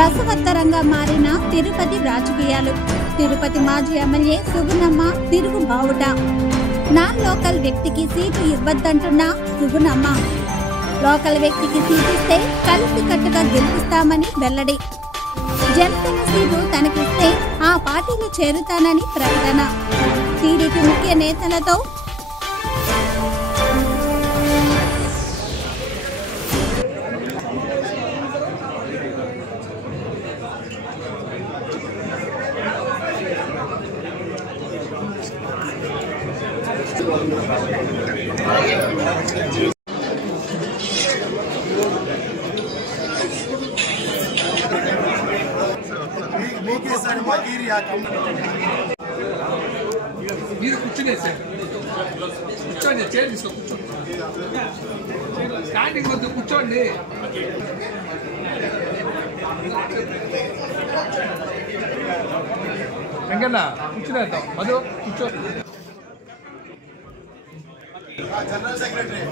రసవత్తరంగా మారిన తిరుపతి రాజకీయాలు. తిరుపతి మాజీ ఎమ్మెల్యే సుగుణమ్మ తిరుగు బావుట. నాన్ లోకల్ వ్యక్తికి సీటు ఇవ్వద్దంటున్న సుగుణమ్మ, లోకల్ వ్యక్తికి సీటిస్తే కలిసికట్టుగా గెలిపిస్తామని వెల్లడి. జనసేన సీటు తనకిస్తే ఆ పార్టీలో చేరుతానని ప్రకటన. టీడీపీ ముఖ్య నేతలతో మీరు కూర్చునే సార్, కూర్చోండి, చైర్ తీసుకో, కూర్చోండి, స్టాండింగ్ వద్దు, కూర్చోండి. వెంకన్న కూర్చునేద్దాం, మధు కూర్చో. General secretary